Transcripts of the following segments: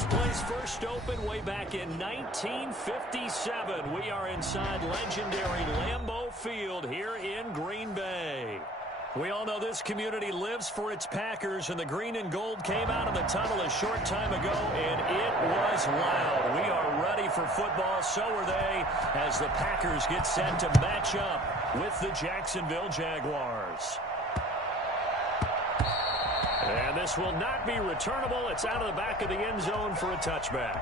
This place first opened way back in 1957. We are inside legendary Lambeau Field here in Green Bay. We all know this community lives for its Packers, and the green and gold came out of the tunnel a short time ago, and it was loud. We are ready for football, so are they, as the Packers get set to match up with the Jacksonville Jaguars. And this will not be returnable. It's out of the back of the end zone for a touchback.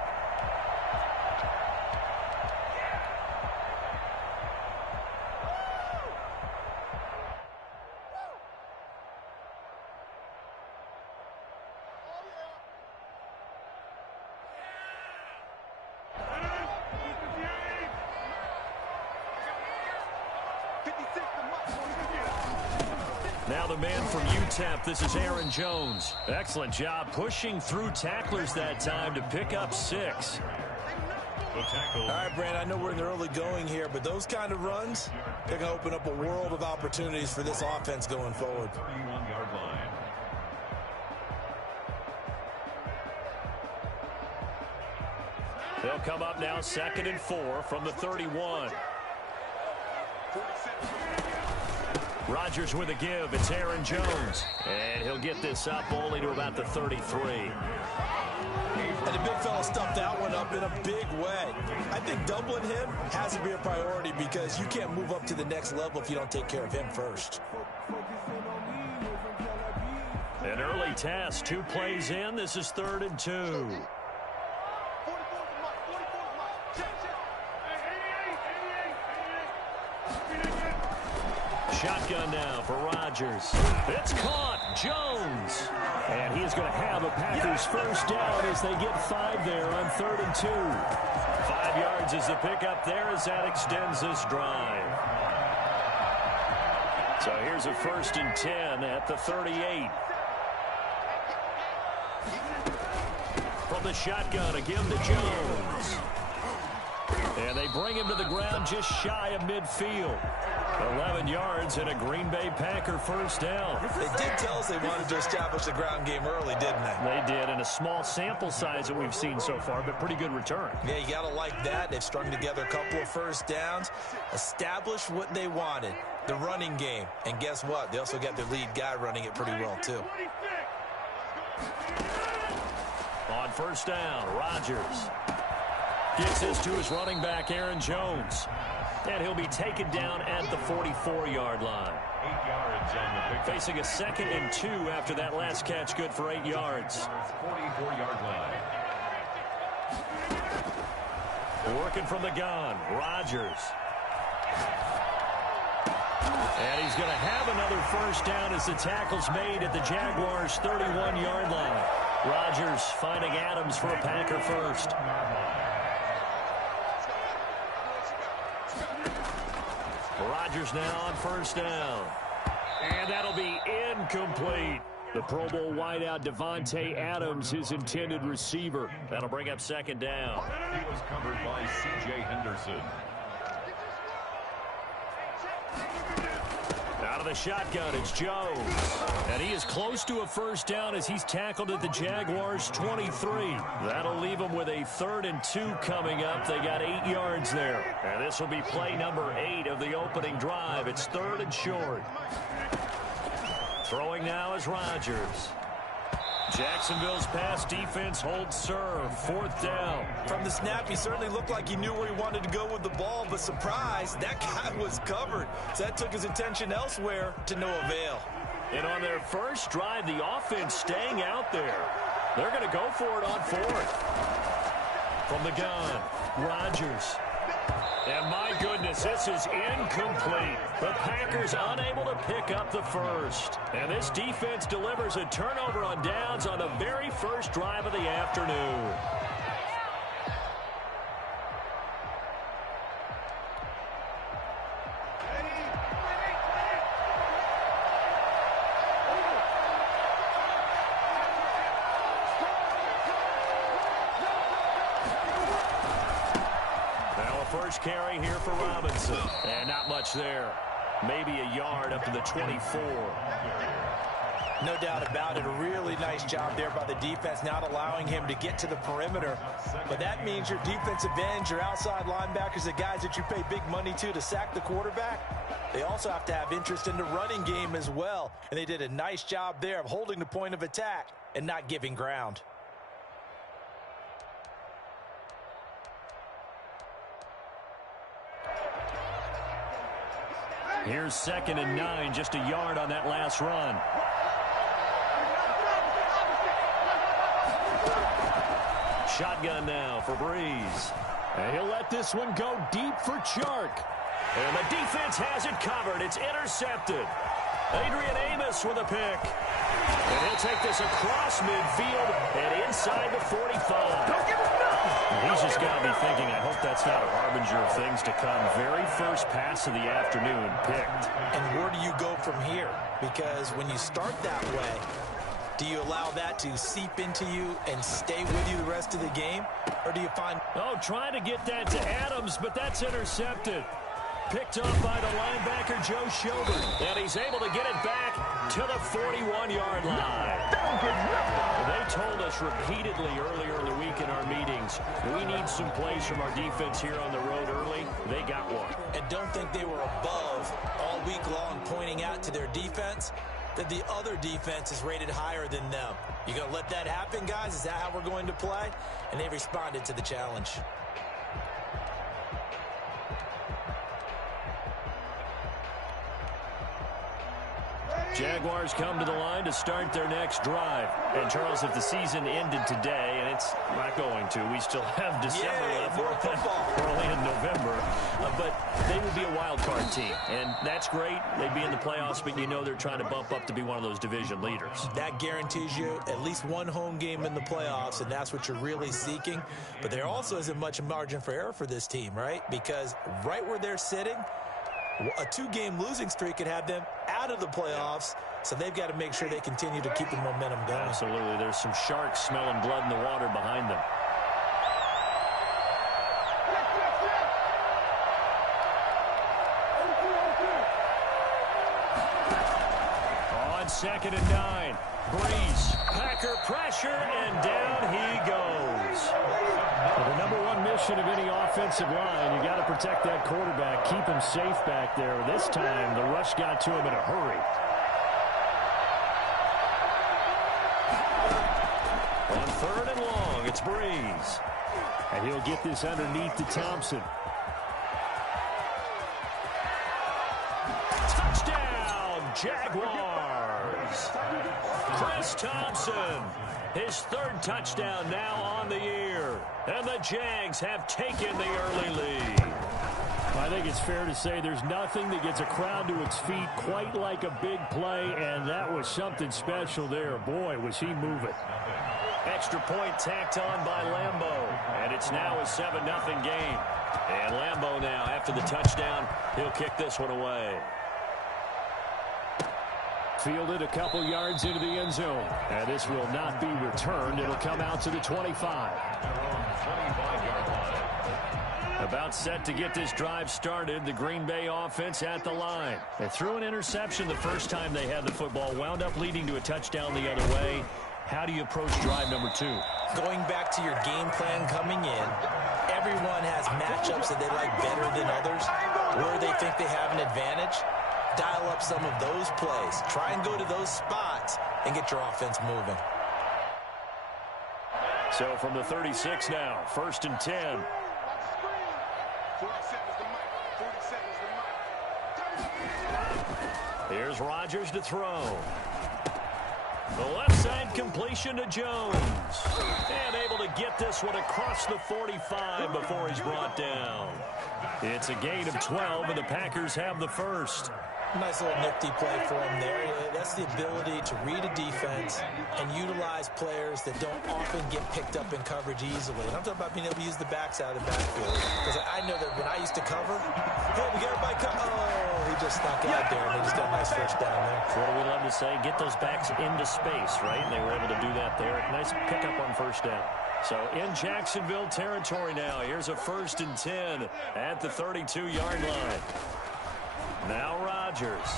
Now the man from UTEP, this is Aaron Jones. Excellent job pushing through tacklers that time to pick up 6. All right, Brandon, I know we're in the early going here, but those kind of runs, they're going to open up a world of opportunities for this offense going forward. They'll come up now 2nd and 4 from the 31. Rodgers with a give. It's Aaron Jones. And he'll get this up only to about the 33. And the big fella stuffed that one up in a big way. I think doubling him has to be a priority because you can't move up to the next level if you don't take care of him first. An early task, 2 plays in. This is 3rd and 2. Shotgun now for Rodgers. It's caught. Jones. And he's going to have a Packers first down as they get 5 there on 3rd and 2. 5 yards is the pickup there as that extends this drive. So here's a 1st and 10 at the 38. From the shotgun, again to Jones. And they bring him to the ground just shy of midfield. 11 yards and a Green Bay Packer first down. They did tell us they wanted to establish the ground game early, didn't they? They did, and a small sample size that we've seen so far, but pretty good return. Yeah, you got to like that. They've strung together a couple of first downs, established what they wanted, the running game. And guess what? They also got their lead guy running it pretty well, too. On first down, Rodgers gets this to his running back, Aaron Jones. And he'll be taken down at the 44-yard line. 8 yards on the pick. Facing a 2nd and 2 after that last catch, good for 8 yards. 44-yard line. Working from the gun, Rodgers. And he's going to have another first down as the tackle's made at the Jaguars' 31-yard line. Rodgers finding Adams for a Packer first. Rodgers now on first down. And that'll be incomplete. The Pro Bowl wideout Devontae Adams, his intended receiver. That'll bring up 2nd down. He was covered by C.J. Henderson. Out of the shotgun, it's Jones. And he is close to a first down as he's tackled at the Jaguars' 23. That'll leave him with a 3rd and 2 coming up. They got 8 yards there. And this will be play number 8 of the opening drive. It's 3rd and short. Throwing now is Rodgers. Jacksonville's pass defense holds serve. 4th down. From the snap, he certainly looked like he knew where he wanted to go with the ball, but surprise, that guy was covered. So that took his attention elsewhere to no avail. And on their first drive, the offense staying out there. They're going to go for it on 4th. From the gun, Rodgers. And my goodness, this is incomplete. The Packers unable to pick up the first. And this defense delivers a turnover on downs on the very first drive of the afternoon. First carry here for Robinson. And not much there. Maybe a yard up to the 24. No doubt about it. A really nice job there by the defense, not allowing him to get to the perimeter. But that means your defensive ends, your outside linebackers, the guys that you pay big money to sack the quarterback, they also have to have interest in the running game as well. And they did a nice job there of holding the point of attack and not giving ground. Here's 2nd and 9, just a yard on that last run. Shotgun now for Breeze. And he'll let this one go deep for Chark. And the defense has it covered. It's intercepted. Adrian Amos with a pick. And he'll take this across midfield and inside the 45. He's just got to be thinking, I hope that's not a harbinger of things to come. Very first pass of the afternoon picked. And where do you go from here? Because when you start that way, do you allow that to seep into you and stay with you the rest of the game? Or do you find... Oh, trying to get that to Adams, but that's intercepted. Picked up by the linebacker, Joe Schobert. And he's able to get it back to the 41-yard line. They told us repeatedly earlier in the week in our meetings, we need some plays from our defense here on the road early. They got one. And don't think they were above all week long pointing out to their defense that the other defense is rated higher than them. You going to let that happen, guys? Is that how we're going to play? And they responded to the challenge. Jaguars come to the line to start their next drive. And, Charles, if the season ended today, and it's not going to, we still have December left. We're only in November. But they would be a wild card team. And that's great. They'd be in the playoffs, but you know they're trying to bump up to be one of those division leaders. That guarantees you at least one home game in the playoffs, and that's what you're really seeking. But there also isn't much margin for error for this team, right? Because right where they're sitting, a 2-game losing streak could have them out of the playoffs, so they've got to make sure they continue to keep the momentum going. Absolutely. There's some sharks smelling blood in the water behind them. On 2nd and 9, Breeze, Packer pressure, and down he goes. Well, the number one mission of any offensive line, you got to protect that quarterback, keep him safe back there. This time, the rush got to him in a hurry. On 3rd and long, it's Breeze. And he'll get this underneath to Thompson. Touchdown, Jaguars. Chris Thompson, his 3rd touchdown now on the year. And the Jags have taken the early lead. I think it's fair to say there's nothing that gets a crowd to its feet quite like a big play, and that was something special there. Boy, was he moving. Extra point tacked on by Lambo, and it's now a 7-0 game. And Lambo now, after the touchdown, he'll kick this one away. Fielded a couple yards into the end zone, and this will not be returned. It'll come out to the 25. About set to get this drive started, the Green Bay offense at the line. They threw an interception the first time they had the football, wound up leading to a touchdown the other way. How do you approach drive number 2? Going back to your game plan coming in, everyone has matchups that they like better than others, where they think they have an advantage. Dial up some of those plays. Try and go to those spots and get your offense moving. So from the 36 now, 1st and 10. Here's Rodgers to throw. The left side completion to Jones. And able to get this one across the 45 before he's brought down. It's a gain of 12, and the Packers have the first. Nice little nifty play for him there. That's the ability to read a defense and utilize players that don't often get picked up in coverage easily. And I'm talking about being able to use the backs out of the backfield. Because I know that when I used to cover, hey, we got everybody cover. Oh, he just snuck out there, and they just got a nice first down there. What do we love to say? Get those backs into space, right? And they were able to do that there. Nice pickup on first down. So in Jacksonville territory now. Here's a 1st and 10 at the 32-yard line. Now Rodgers.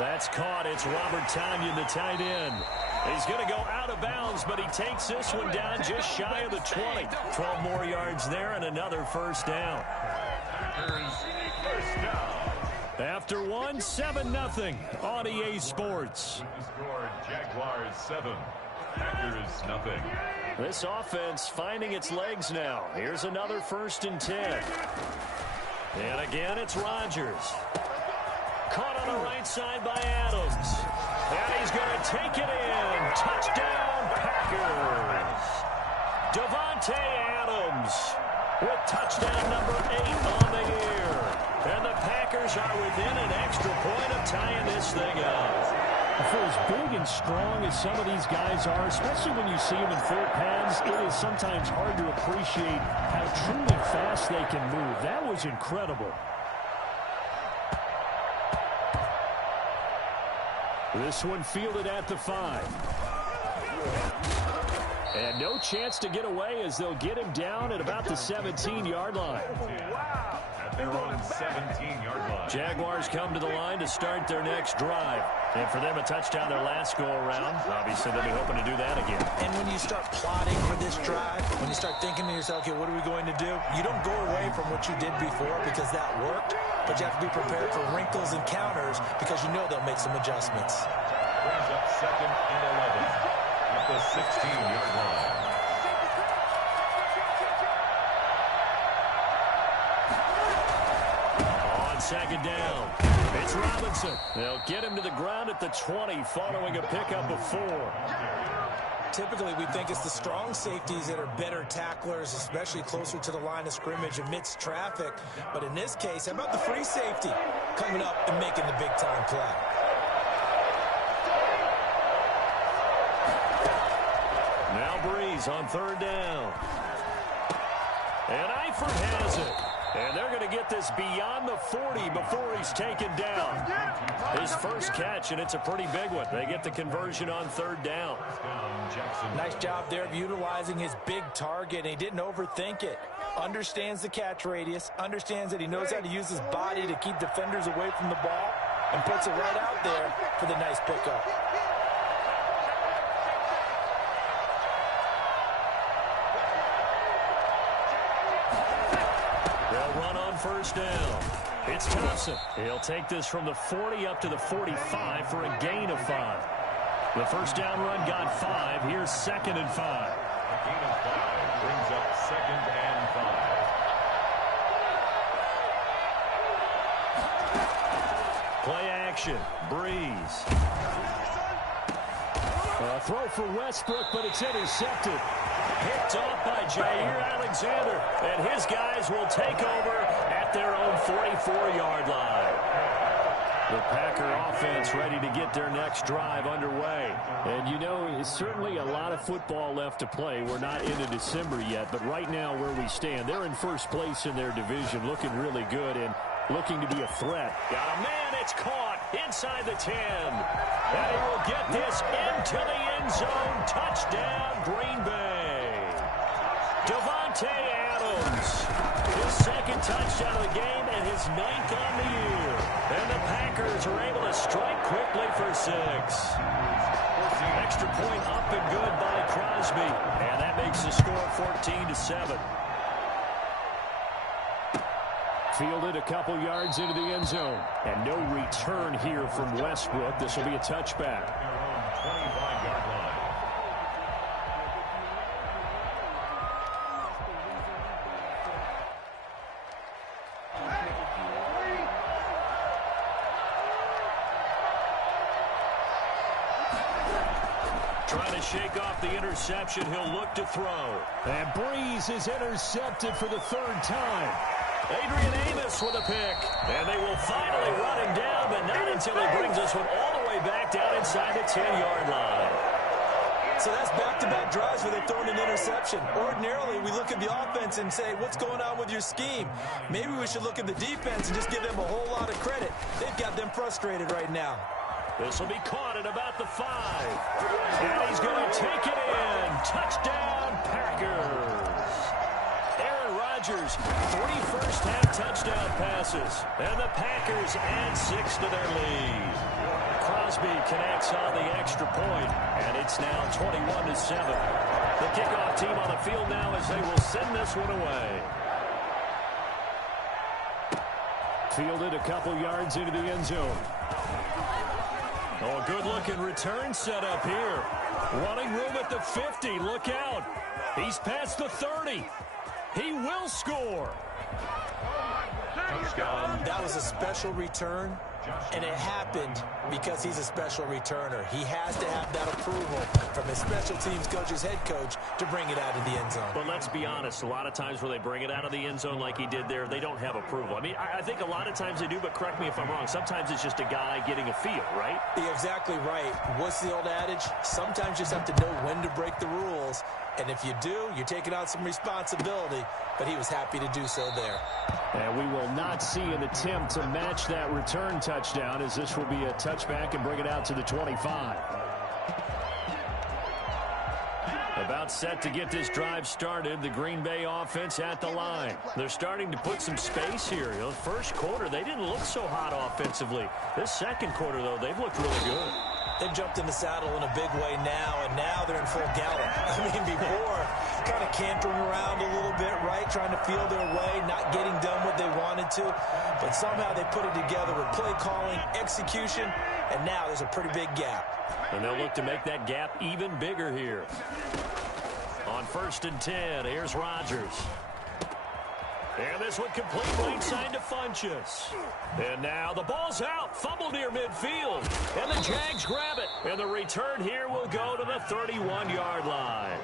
That's caught. It's Robert Tonyan, the tight end. He's going to go out of bounds, but he takes this one down just shy of the 20. 12 more yards there and another first down. First down. After one, 7-0 on EA Sports. The score, Jaguars 7, Packers 0. This offense finding its legs now. Here's another 1st and 10. And again, it's Rodgers. Caught on the right side by Adams. And he's going to take it in. Touchdown, Packers. Davante Adams with touchdown number 8 on the year. And the Packers are within an extra point of tying this thing up. For as big and strong as some of these guys are, especially when you see them in full pads, it is sometimes hard to appreciate how truly fast they can move. That was incredible. This one fielded at the 5. And no chance to get away as they'll get him down at about the 17-yard line. At their own 17-yard line. Jaguars come to the line to start their next drive. And for them, a touchdown their last go-around. Obviously, they'll be hoping to do that again. And when you start plotting for this drive, when you start thinking to yourself, okay, what are we going to do? You don't go away from what you did before because that worked, but you have to be prepared for wrinkles and counters because you know they'll make some adjustments. Brings up 2nd and 11 at the 16-yard line. On 2nd down, it's Robinson. They'll get him to the ground at the 20 following a pickup of 4. Typically, we think it's the strong safeties that are better tacklers, especially closer to the line of scrimmage amidst traffic. But in this case, how about the free safety coming up and making the big-time play? Now Breeze on 3rd down. And Eifert has it. And they're going to get this beyond the 40 before he's taken down. His first catch, and it's a pretty big one. They get the conversion on 3rd down. Nice job there of utilizing his big target. He didn't overthink it. Understands the catch radius, understands that he knows how to use his body to keep defenders away from the ball, and puts it right out there for the nice pickup. First down. It's Thompson. He'll take this from the 40 up to the 45 for a gain of 5. The first down run got 5. Here's 2nd and 5. A gain of 5 brings up 2nd and 5. Play action. Breeze. A throw for Westbrook, but it's intercepted. Picked off by Jair Alexander. And his guys will take over at their own 44-yard line. The Packer offense ready to get their next drive underway. And you know, it's certainly a lot of football left to play. We're not into December yet, but right now where we stand, they're in first place in their division, looking really good and looking to be a threat. Got a man, it's caught inside the 10. And he will get this into the end zone. Touchdown, Green Bay. Davante Adams, his 2nd touchdown of the game and his 9th on the year. And the Packers are able to strike quickly for 6. Extra point up and good by Crosby. And that makes the score 14-7. Fielded a couple yards into the end zone. And no return here from Westbrook. This will be a touchback. Their own 25-yard line. Trying to shake off the interception. He'll look to throw. And Breeze is intercepted for the 3rd time. Adrian Amos with a pick. And they will finally run him down, but not until he brings this one all the way back down inside the 10-yard line. So that's back-to-back drives where they've thrown an interception. Ordinarily, we look at the offense and say, what's going on with your scheme? Maybe we should look at the defense and just give them a whole lot of credit. They've got them frustrated right now. This will be caught at about the 5. And he's going to take it in. Touchdown, Packers. Aaron Rodgers, 3 first-half touchdown passes. And the Packers add 6 to their lead. Crosby connects on the extra point, and it's now 21-7. The kickoff team on the field now as they will send this one away. Fielded a couple yards into the end zone. Oh, good-looking return set up here. Running room at the 50. Look out. He's past the 30. He will score. That was a special return, and it happened because he's a special returner. He has to have that approval from his special teams coach's head coach to bring it out of the end zone. But let's be honest, a lot of times where they bring it out of the end zone like he did there, they don't have approval. I mean, I think a lot of times they do, but correct me if I'm wrong. Sometimes it's just a guy getting a feel, right? You're exactly right. What's the old adage? Sometimes you just have to know when to break the rules. And if you do, you're taking on some responsibility. But he was happy to do so there. And we will not see an attempt to match that return touchdown, as this will be a touchback and bring it out to the 25. About set to get this drive started. The Green Bay offense at the line. They're starting to put some space here. You know, first quarter, they didn't look so hot offensively. This second quarter, though, they've looked really good. They've jumped in the saddle in a big way now, and now they're in full gallop. I mean, before, kind of cantering around a little bit, right, trying to feel their way, not getting done what they wanted to. But somehow they put it together with play calling, execution, and now there's a pretty big gap. And they'll look to make that gap even bigger here. On 1st and 10, here's Rodgers. And this one complete right side to Funchess. And now the ball's out. Fumble near midfield. And the Jags grab it. And the return here will go to the 31-yard line.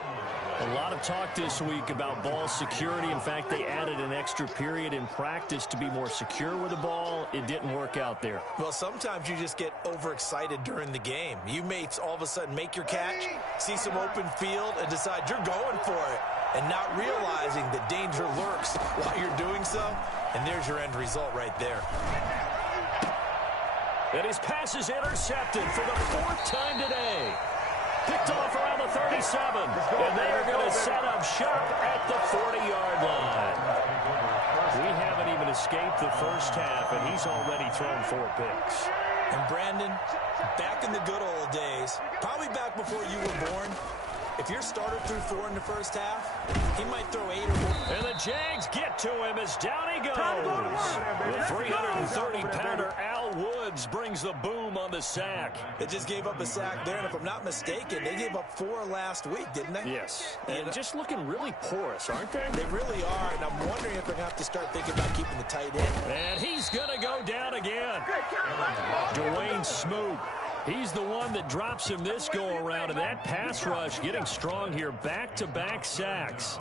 A lot of talk this week about ball security. In fact, they added an extra period in practice to be more secure with the ball. It didn't work out there. Well, sometimes you just get overexcited during the game. You may all of a sudden make your catch, see some open field, and decide you're going for it, and not realizing that danger lurks while you're doing so. And there's your end result right there. And his pass is intercepted for the 4th time today. Picked off around the 37. And they are going to set up shop at the 40-yard line. We haven't even escaped the first half, and he's already thrown 4 picks. And Brandon, back in the good old days, probably back before you were born, if your starter threw 4 in the first half, he might throw 8 or more. And the Jags get to him as down he goes. The 330-pounder Al Woods brings the boom on the sack. They just gave up a sack there, and if I'm not mistaken, they gave up 4 last week, didn't they? Yes. And just looking really porous, aren't they? They really are, and I'm wondering if they're going to have to start thinking about keeping the tight end. And he's going to go down again. Dwayne Smoot. He's the one that drops him this go-around, and that pass rush getting strong here. Back-to-back sacks.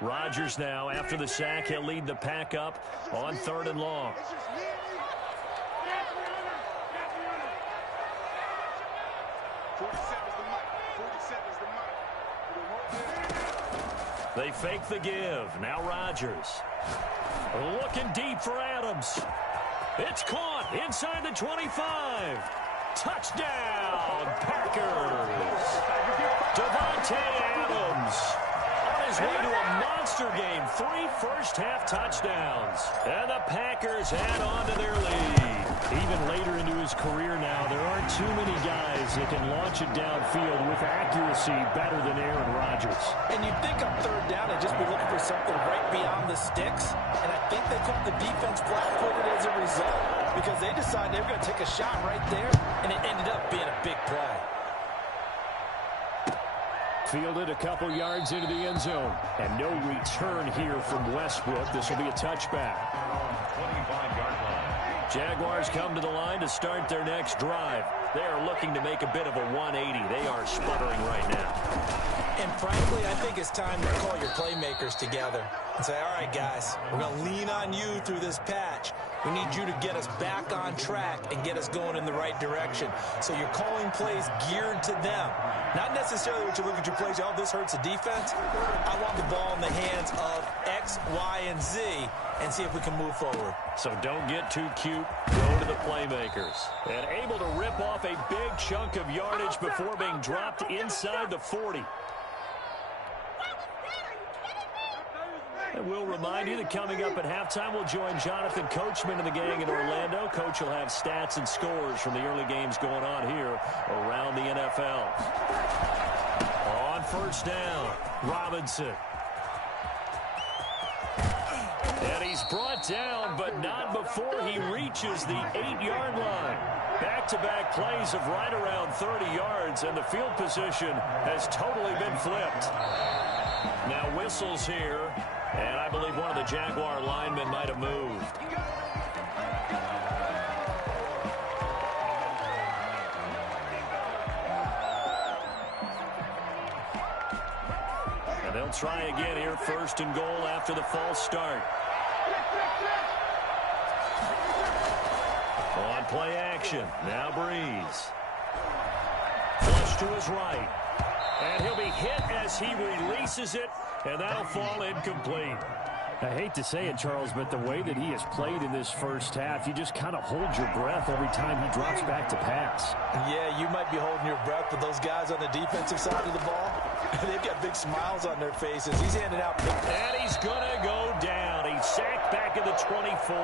Rodgers now, after the sack, he'll lead the pack up on 3rd and long. They fake the give. Now Rodgers. Looking deep for Adams. It's caught inside the 25. Touchdown, Packers. Davante Adams on his way to a monster game. 3 first-half touchdowns. And the Packers add on to their lead. Even later into his career now, there aren't too many guys that can launch it downfield with accuracy better than Aaron Rodgers. And you'd think on 3rd down they'd just be looking for something right beyond the sticks. And I think they caught the defense flat-footed as a result because they decided they were going to take a shot right there, and it ended up being a big play. Fielded a couple yards into the end zone. And no return here from Westbrook. This will be a touchback. 25-yard line. Jaguars come to the line to start their next drive. They are looking to make a bit of a 180. They are sputtering right now. And frankly, I think it's time to call your playmakers together and say, all right, guys, we're going to lean on you through this patch. We need you to get us back on track and get us going in the right direction. So you're calling plays geared to them. Not necessarily what you look at your plays, oh, this hurts the defense. I want the ball in the hands of X, Y, and Z and see if we can move forward. So don't get too cute. Go go to the playmakers. And able to rip off a big chunk of yardage before being dropped inside the 40. And we'll remind you that coming up at halftime, we'll join Jonathan Coachman and the gang in Orlando. Coach will have stats and scores from the early games going on here around the NFL. On first down, Robinson. And he's brought down, but not before he reaches the 8-yard line. Back-to-back plays of right around 30 yards, and the field position has totally been flipped. Now whistles here, and I believe one of the Jaguar linemen might have moved. And they'll try again here, first and goal after the false start. On play action, now Breeze. Flush to his right. And he'll be hit as he releases it, and that'll fall incomplete. I hate to say it, Charles, but the way that he has played in this first half, you just kind of hold your breath every time he drops back to pass. Yeah, you might be holding your breath, but those guys on the defensive side of the ball, they've got big smiles on their faces. He's handing out big... And he's going to go down. He's sacked back at the 24.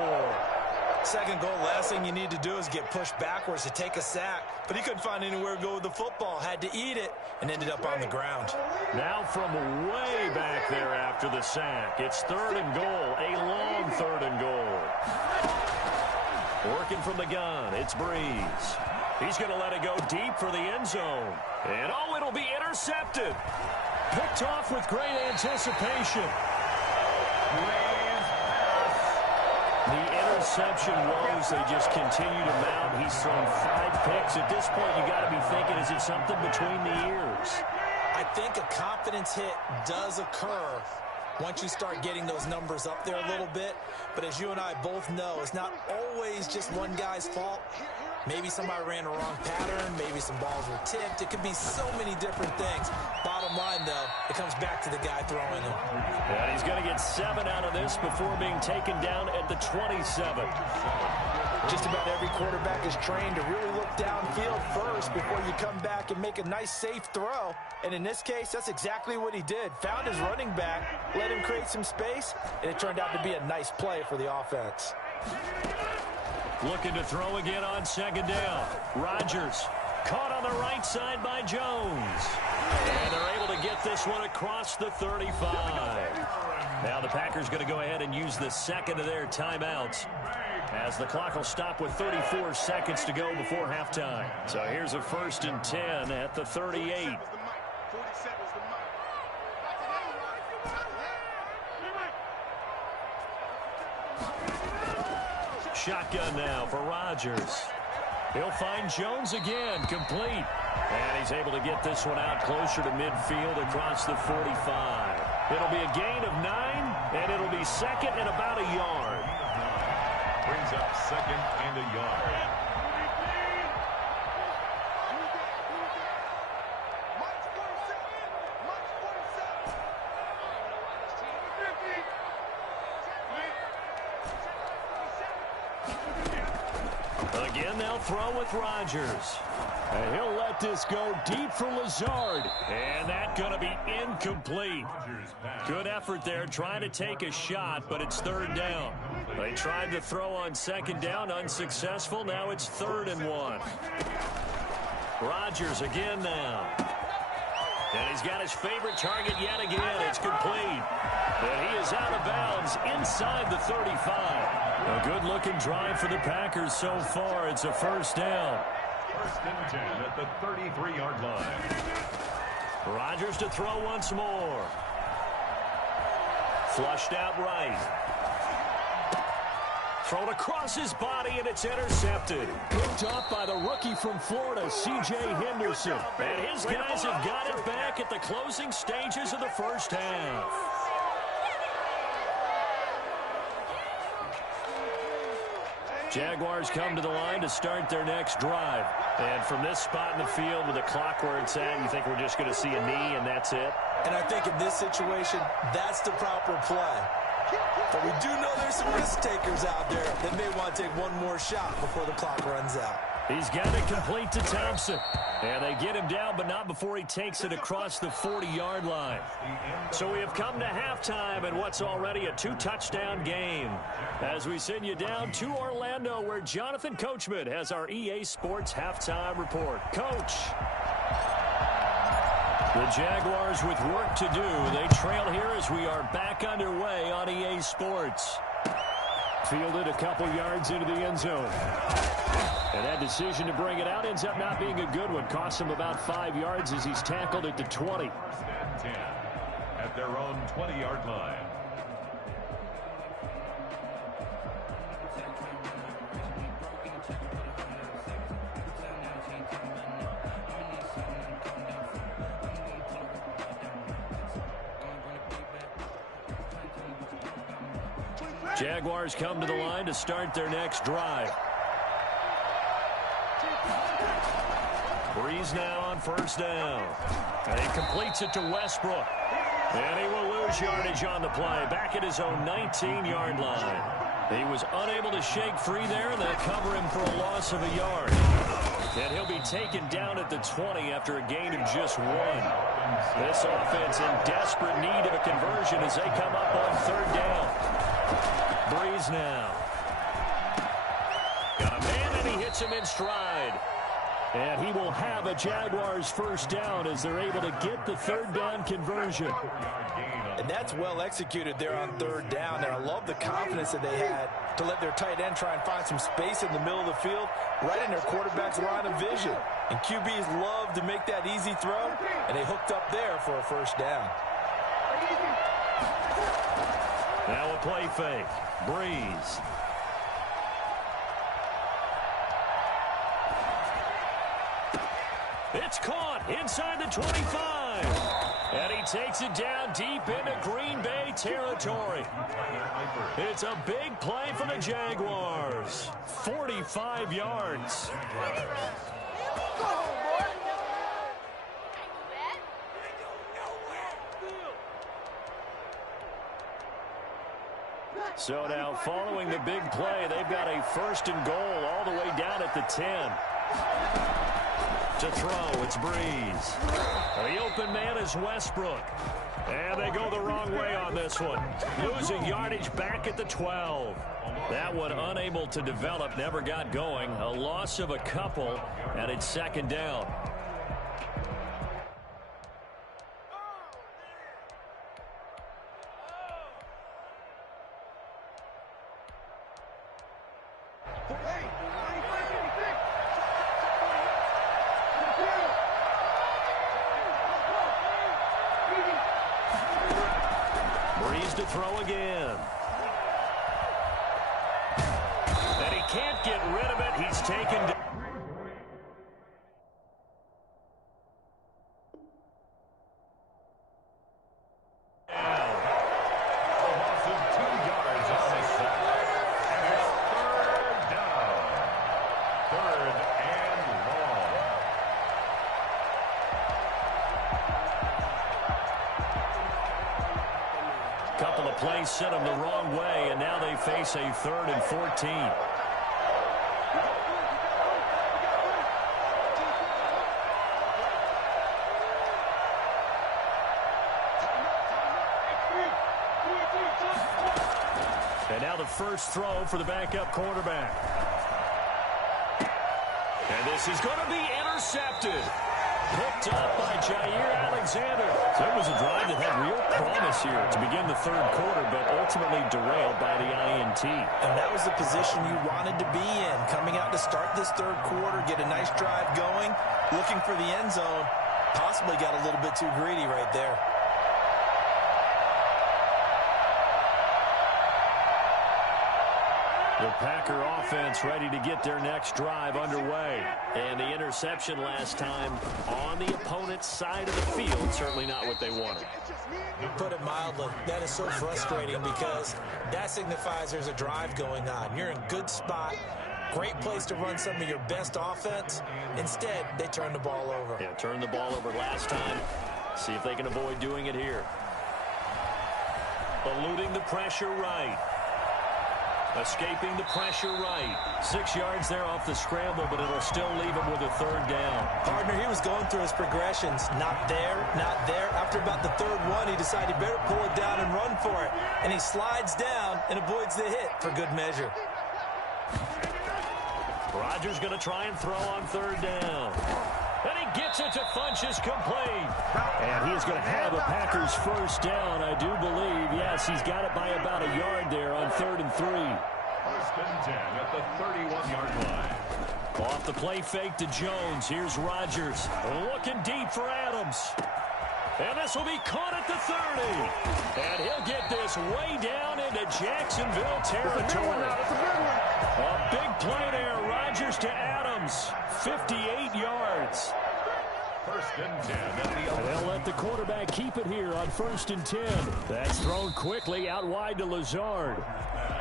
Second goal, last thing you need to do is get pushed backwards to take a sack. But he couldn't find anywhere to go with the football. Had to eat it and ended up on the ground. Now from way back there after the sack, it's third and goal, a long third and goal. Working from the gun, it's Breeze. He's going to let it go deep for the end zone. And oh, it'll be intercepted. Picked off with great anticipation. The interception woes, they just continue to mount. He's thrown 5 picks. At this point, you got to be thinking, is it something between the ears? I think a confidence hit does occur once you start getting those numbers up there a little bit. But as you and I both know, it's not always just one guy's fault. Maybe somebody ran a wrong pattern. Maybe some balls were tipped. It could be so many different things. Bottom line, though, it comes back to the guy throwing them. And he's going to get 7 out of this before being taken down at the 27. Just about every quarterback is trained to really look downfield first before you come back and make a nice, safe throw. And in this case, that's exactly what he did. Found his running back, let him create some space, and it turned out to be a nice play for the offense. Looking to throw again on second down. Rodgers caught on the right side by Jones. And they're able to get this one across the 35. Now the Packers going to go ahead and use the second of their timeouts, as the clock will stop with 34 seconds to go before halftime. So here's a 1st and 10 at the 38. Shotgun now for Rodgers. He'll find Jones again, complete. And he's able to get this one out closer to midfield across the 45. It'll be a gain of 9, and it'll be second and about a yard. Brings up second and a yard. Again, they'll throw with Rodgers. And he'll let this go deep for Lazard. And that's going to be incomplete. Good effort there, trying to take a shot, but it's third down. They tried to throw on second down, unsuccessful. Now it's 3rd and 1. Rodgers again now. And he's got his favorite target yet again. It's complete. And he is out of bounds inside the 35. A good-looking drive for the Packers so far. It's a first down. 1st and 10 at the 33-yard line. Rodgers to throw once more. Flushed out right. Thrown across his body, and it's intercepted. Picked off by the rookie from Florida, C.J. Henderson. And his guys have got it back at the closing stages of the first half. Jaguars come to the line to start their next drive. And from this spot in the field with the clock where it's at, you think we're just going to see a knee and that's it? And I think in this situation, that's the proper play. But we do know there's some risk takers out there that may want to take one more shot before the clock runs out. He's got it complete to Thompson. And they get him down, but not before he takes it across the 40-yard line. So we have come to halftime in what's already a 2-touchdown game. As we send you down to Orlando, where Jonathan Coachman has our EA Sports halftime report. Coach. The Jaguars with work to do. They trail here as we are back underway on EA Sports. Fielded a couple yards into the end zone. And that decision to bring it out ends up not being a good one. Costs him about 5 yards as he's tackled at the 20. First and 10 at their own 20-yard line. Jaguars come to the line to start their next drive. Breeze now on first down. And he completes it to Westbrook. And he will lose yardage on the play. Back at his own 19-yard line. He was unable to shake free there, and they cover him for a loss of a yard. And he'll be taken down at the 20 after a gain of just 1. This offense in desperate need of a conversion as they come up on third down. Breeze now. Got a man, and he hits him in stride. And he will have a Jaguars first down as they're able to get the third down conversion. And that's well executed there on third down. And I love the confidence that they had to let their tight end try and find some space in the middle of the field, right in their quarterback's line of vision. And QBs love to make that easy throw, and they hooked up there for a first down. Now a play fake. Breeze. It's caught inside the 25. And he takes it down deep into Green Bay territory. It's a big play for the Jaguars. 45 yards. So now following the big play, they've got a first and goal all the way down at the 10. To throw, it's Breeze. The open man is Westbrook. And they go the wrong way on this one. Losing yardage back at the 12. That one unable to develop, never got going. A loss of a couple, and it's second down. Breeze to throw again. And he can't get rid of it. He's taken down. Couple of plays sent them the wrong way, and now they face a 3rd and 14. And now the first throw for the backup quarterback. And this is going to be intercepted. Picked up by Jair Alexander. So it was a drive that had real promise here to begin the third quarter, but ultimately derailed by the INT. And that was the position you wanted to be in. Coming out to start this third quarter, get a nice drive going, looking for the end zone. Possibly got a little bit too greedy right there. The Packer offense ready to get their next drive underway. And the interception last time on the opponent's side of the field, certainly not what they wanted. Put it mildly, that is so frustrating because that signifies there's a drive going on. You're in good spot. Great place to run some of your best offense. Instead, they turn the ball over. Yeah, turned the ball over last time. See if they can avoid doing it here. Eluding the pressure right. Escaping the pressure right. 6 yards there off the scramble, but it'll still leave him with a third down. Partner, he was going through his progressions. Not there, not there. After about the third one, he decided he better pull it down and run for it. And he slides down and avoids the hit for good measure. Rodgers going to try and throw on third down. And he gets it to Funchess complete. And he is going to have a Packers first down, I do believe. Yes, he's got it by about a yard there on 3rd and 3. First and 10 at the 31-yard line. Off the play fake to Jones. Here's Rodgers looking deep for Adams. And this will be caught at the 30. And he'll get this way down into Jacksonville territory. A big play there. Rodgers to Adams. 58 yards. First and 10 at the 11. They'll let the quarterback keep it here on 1st and 10. That's thrown quickly out wide to Lazard.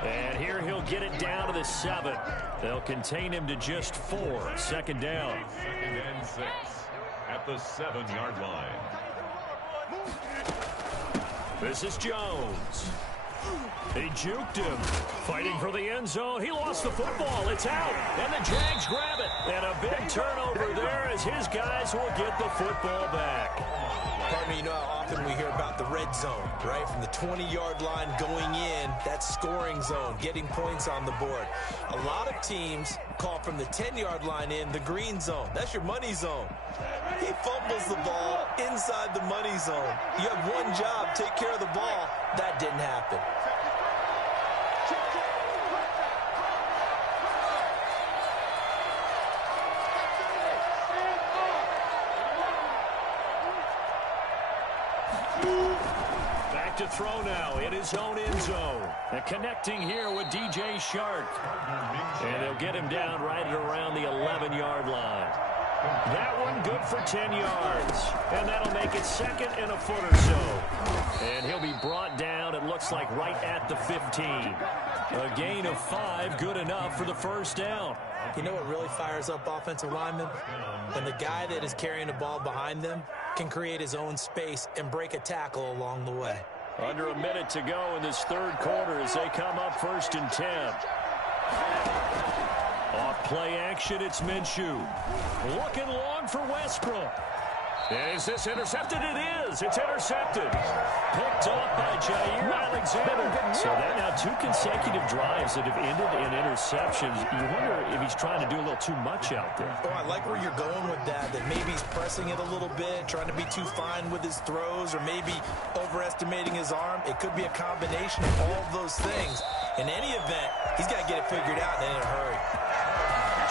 And here he'll get it down to the 7. They'll contain him to just 4. Second down. Second and 6 at the 7-yard line. This is Jones. He juked him. Fighting for the end zone. He lost the football. It's out. And the Jags grab it. And a big turnover there as his guys will get the football back. Partner, you know how often we hear about the red zone, right? From the 20-yard line going in, that's scoring zone, getting points on the board. A lot of teams call from the 10-yard line in the green zone. That's your money zone. He fumbles the ball inside the money zone. You have one job, take care of the ball. That didn't happen. Back to throw now in his own end zone. And connecting here with DJ Shark. And they'll get him down right at around the 11-yard line. That one good for 10 yards. And that'll make it second and a foot or so. And he'll be brought down, it looks like, right at the 15. A gain of 5, good enough for the first down. You know what really fires up offensive linemen? When the guy that is carrying the ball behind them can create his own space and break a tackle along the way. Under a minute to go in this third quarter as they come up 1st and 10. Off play action, it's Minshew. Looking long for Westbrook. Is this intercepted? It is. It's intercepted. Picked off by Jair Alexander. So that now 2 consecutive drives that have ended in interceptions. You wonder if he's trying to do a little too much out there. Oh, I like where you're going with that maybe he's pressing it a little bit, trying to be too fine with his throws, or maybe overestimating his arm. It could be a combination of all of those things. In any event, he's got to get it figured out and in a hurry.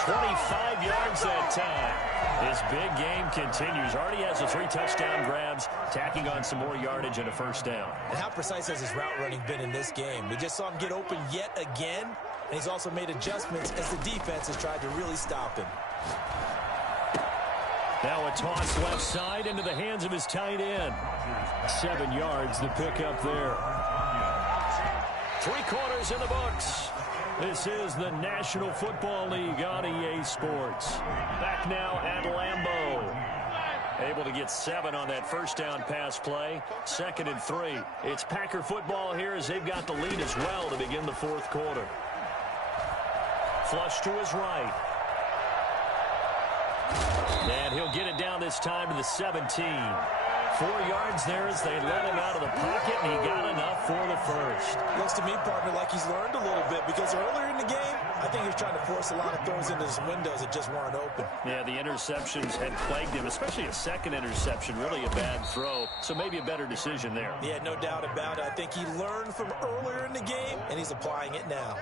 25 yards that time. His big game continues. Already has the 3 touchdown grabs, tacking on some more yardage and a first down. And how precise has his route running been in this game? We just saw him get open yet again, and he's also made adjustments as the defense has tried to really stop him. Now a toss left side into the hands of his tight end. 7 yards, the pickup there. 3 quarters in the books. This is the National Football League on EA Sports. Back now at Lambeau. Able to get 7 on that first down pass play. 2nd and 3. It's Packer football here as they've got the lead as well to begin the 4th quarter. Flush to his right. And he'll get it down this time to the 17. 4 yards there as they let him out of the pocket, and he got enough for the first. Looks to me, partner, like he's learned a little bit, because earlier in the game, I think he was trying to force a lot of throws into some windows that just weren't open. Yeah, the interceptions had plagued him, especially a second interception, really a bad throw, so maybe a better decision there. Yeah, no doubt about it. I think he learned from earlier in the game, and he's applying it now.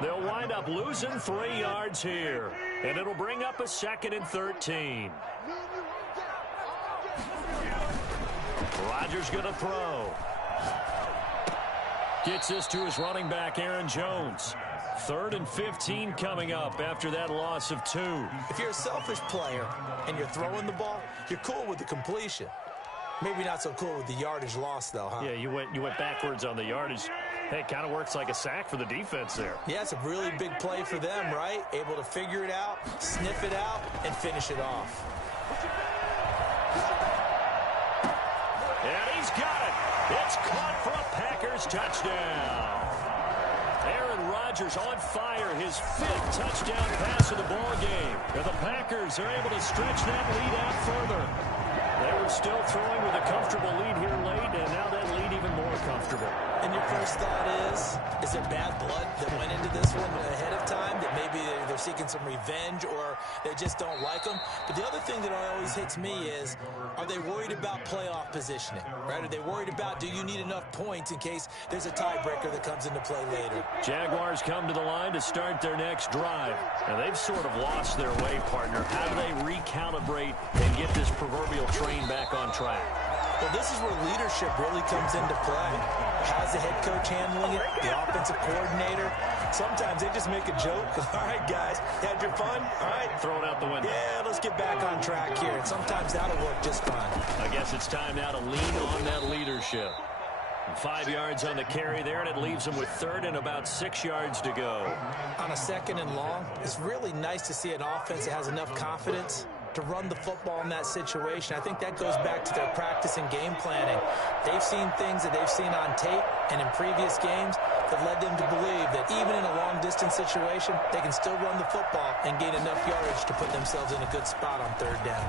They'll wind up losing 3 yards here, and it'll bring up a 2nd and 13. Rodgers going to throw. Gets this to his running back, Aaron Jones. 3rd and 15 coming up after that loss of 2. If you're a selfish player and you're throwing the ball, you're cool with the completion. Maybe not so cool with the yardage loss, though, huh? Yeah, you went backwards on the yardage. Hey, it kind of works like a sack for the defense there. Yeah, it's a really big play for them, right? Able to figure it out, sniff it out, and finish it off. And he's got it. It's caught for a Packers touchdown. Aaron Rodgers on fire, his 5th touchdown pass of the ball game. And the Packers are able to stretch that lead out further. They were still throwing with a comfortable lead here late, and now that lead even more comfortable. And your first thought is there bad blood that went into this one ahead of time, that maybe they're seeking some revenge or they just don't like them? But the other thing that always hits me is, are they worried about playoff positioning, right? Are they worried about, do you need enough points in case there's a tiebreaker that comes into play later? Jaguars come to the line to start their next drive. And they've sort of lost their way, partner. How do they recalibrate and get this proverbial train back on track? Well, this is where leadership really comes into play. How's the head coach handling it? The offensive coordinator? Sometimes they just make a joke. All right, guys, had your fun? All right. Throw it out the window. Yeah, let's get back on track here. And sometimes that'll work just fine. I guess it's time now to lean on that leadership. 5 yards on the carry there, and it leaves them with 3rd and about 6 yards to go. On a 2nd and long, it's really nice to see an offense that has enough confidence to run the football in that situation. I think that goes back to their practice and game planning. They've seen things that they've seen on tape and in previous games that led them to believe that even in a long-distance situation, they can still run the football and gain enough yardage to put themselves in a good spot on 3rd down.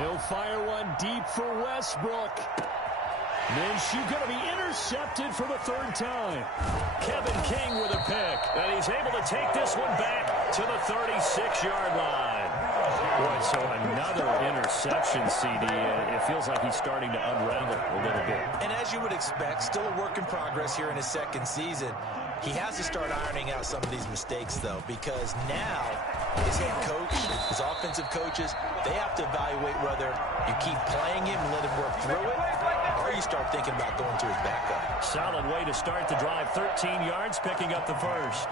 He'll fire one deep for Westbrook. Minshew going to be intercepted for the 3rd time. Kevin King with a pick, and he's able to take this one back to the 36-yard line. Boy, so another interception, CD. It feels like he's starting to unravel a little bit. And as you would expect, still a work in progress here in his 2nd season. He has to start ironing out some of these mistakes, though, because now his head coach, his offensive coaches, they have to evaluate whether you keep playing him and let him work through it, or you start thinking about going to his backup. Solid way to start the drive. 13 yards, picking up the 1st.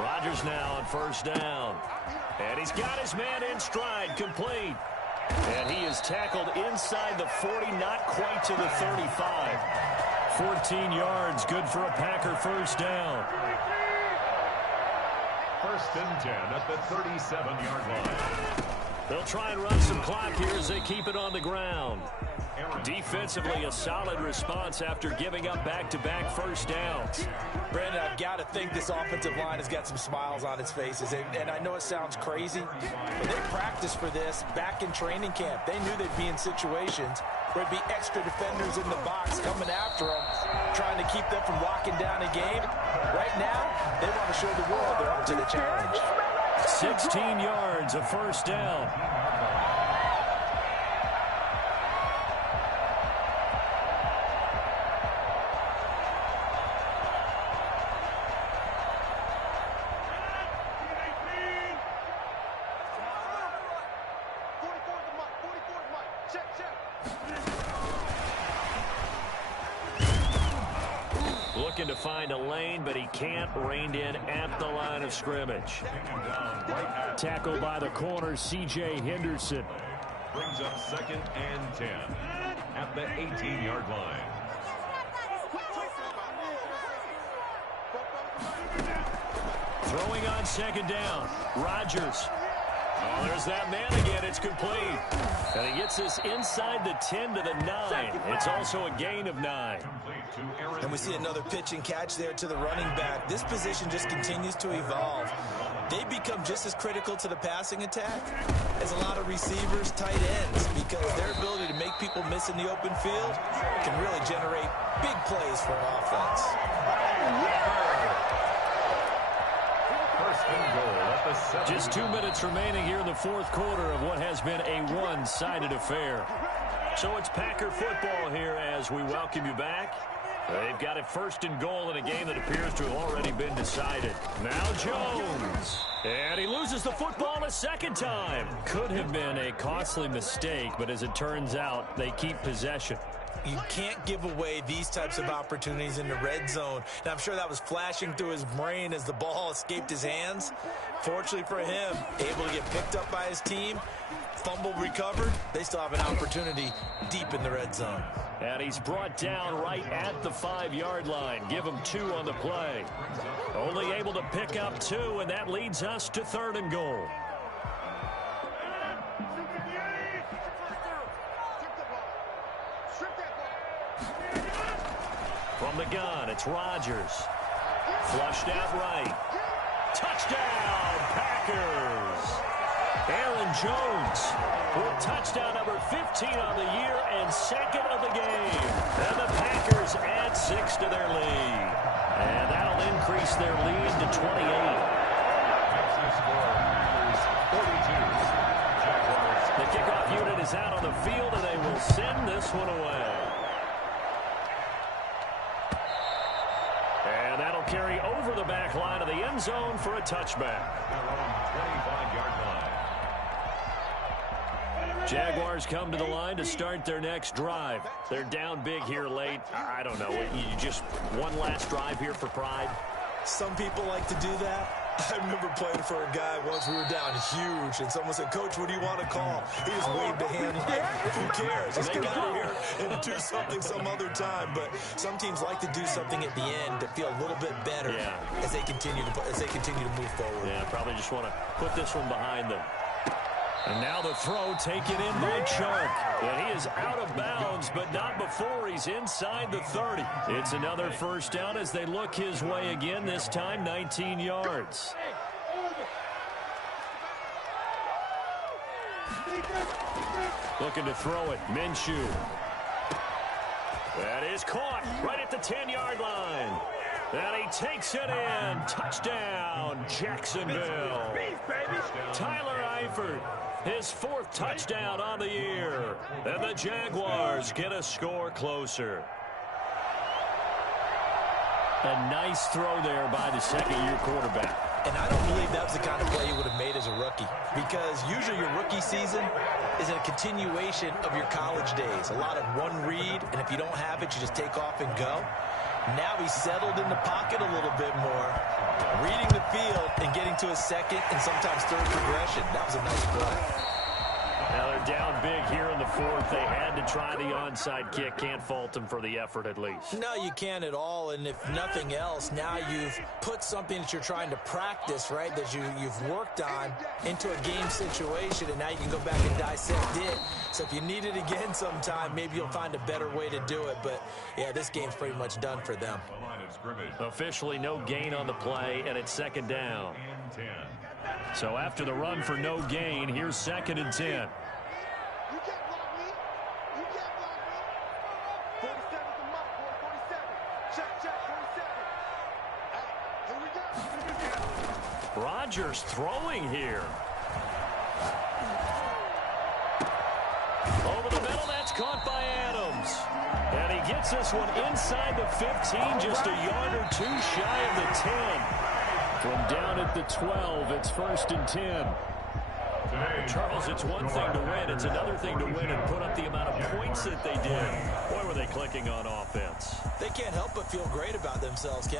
Rodgers now on 1st down. And he's got his man in stride, complete. And he is tackled inside the 40, not quite to the 35. 14 yards, good for a Packer 1st down. 1st and 10 at the 37-yard line. They'll try and run some clock here as they keep it on the ground. Defensively, a solid response after giving up back-to-back 1st downs. Brandon, I've got to think this offensive line has got some smiles on its faces. And I know it sounds crazy, but they practiced for this back in training camp. They knew they'd be in situations where it'd be extra defenders in the box coming after them, trying to keep them from locking down a game. Right now, they want to show the world they're up to the challenge. 16 yards, a 1st down. Looking to find a lane, but he can't. Reined in at the line of scrimmage. Tackled by the corner, C.J. Henderson. Brings up 2nd and 10 at the 18-yard line. Throwing on 2nd down. Rodgers. Oh, there's that man again. It's complete. And he gets this inside the 10 to the 9. It's also a gain of 9. And we see another pitch and catch there to the running back. This position just continues to evolve. They become just as critical to the passing attack as a lot of receivers, tight ends, because their ability to make people miss in the open field can really generate big plays for an offense. First and goal at the 7. Just 2 minutes remaining here in the 4th quarter of what has been a one-sided affair. So it's Packer football here as we welcome you back. They've got it 1st and goal in a game that appears to have already been decided. Now Jones. And he loses the football a 2nd time. Could have been a costly mistake, but as it turns out, they keep possession. You can't give away these types of opportunities in the red zone. Now, I'm sure that was flashing through his brain as the ball escaped his hands. Fortunately for him, able to get picked up by his team. Fumble recovered. They still have an opportunity deep in the red zone. And he's brought down right at the 5-yard line. Give him 2 on the play. Only able to pick up 2, and that leads us to 3rd and goal. From the gun, it's Rodgers. Flushed out right. Touchdown, Packers! Aaron Jones with touchdown number 15 on the year and 2nd of the game. And the Packers add 6 to their lead. And that'll increase their lead to 28. The kickoff unit is out on the field, and they will send this one away. And that'll carry over the back line of the end zone for a touchback. 25-yard line. Jaguars come to the line to start their next drive. They're down big here late. I don't know. You just one last drive here for pride? Some people like to do that. I remember playing for a guy once. We were down huge, and someone said, "Coach, what do you want to call?" He just waved a hand like, who cares? Let's get out of here and do something some other time. But some teams like to do something at the end to feel a little bit better as they continue to move forward. Yeah, probably just want to put this one behind them. And now the throw taken in by Chark. And he is out of bounds, but not before he's inside the 30. It's another first down as they look his way again, this time 19 yards. Looking to throw it, Minshew. That is caught right at the 10-yard line. And he takes it in. Touchdown, Jacksonville. Tyler Eifert, his 4th touchdown on the year. And the Jaguars get a score closer. A nice throw there by the second-year quarterback. And I don't believe that was the kind of play you would have made as a rookie, because usually your rookie season is a continuation of your college days. A lot of one read, and if you don't have it, you just take off and go. Now he's settled in the pocket a little bit more, reading the field and getting to his 2nd and sometimes 3rd progression. That was a nice play. Now they're down big here in the 4th. They had to try the onside kick. Can't fault them for the effort at least. No, you can't at all. And if nothing else, now you've put something that you're trying to practice, right, that you've worked on into a game situation, and now you can go back and dissect it. So if you need it again sometime, maybe you'll find a better way to do it. But, yeah, this game's pretty much done for them. Officially no gain on the play, and it's 2nd down. So after the run for no gain, here's 2nd and 10. Rodgers throwing here. Over the middle, that's caught by Adams. And he gets this one inside the 15, just a yard or 2 shy of the 10. From down at the 12, it's 1st and 10. Charles, it's one thing to win. It's another thing to win and put up the amount of points that they did. Boy, were they clicking on offense. They can't help but feel great about themselves, Ken.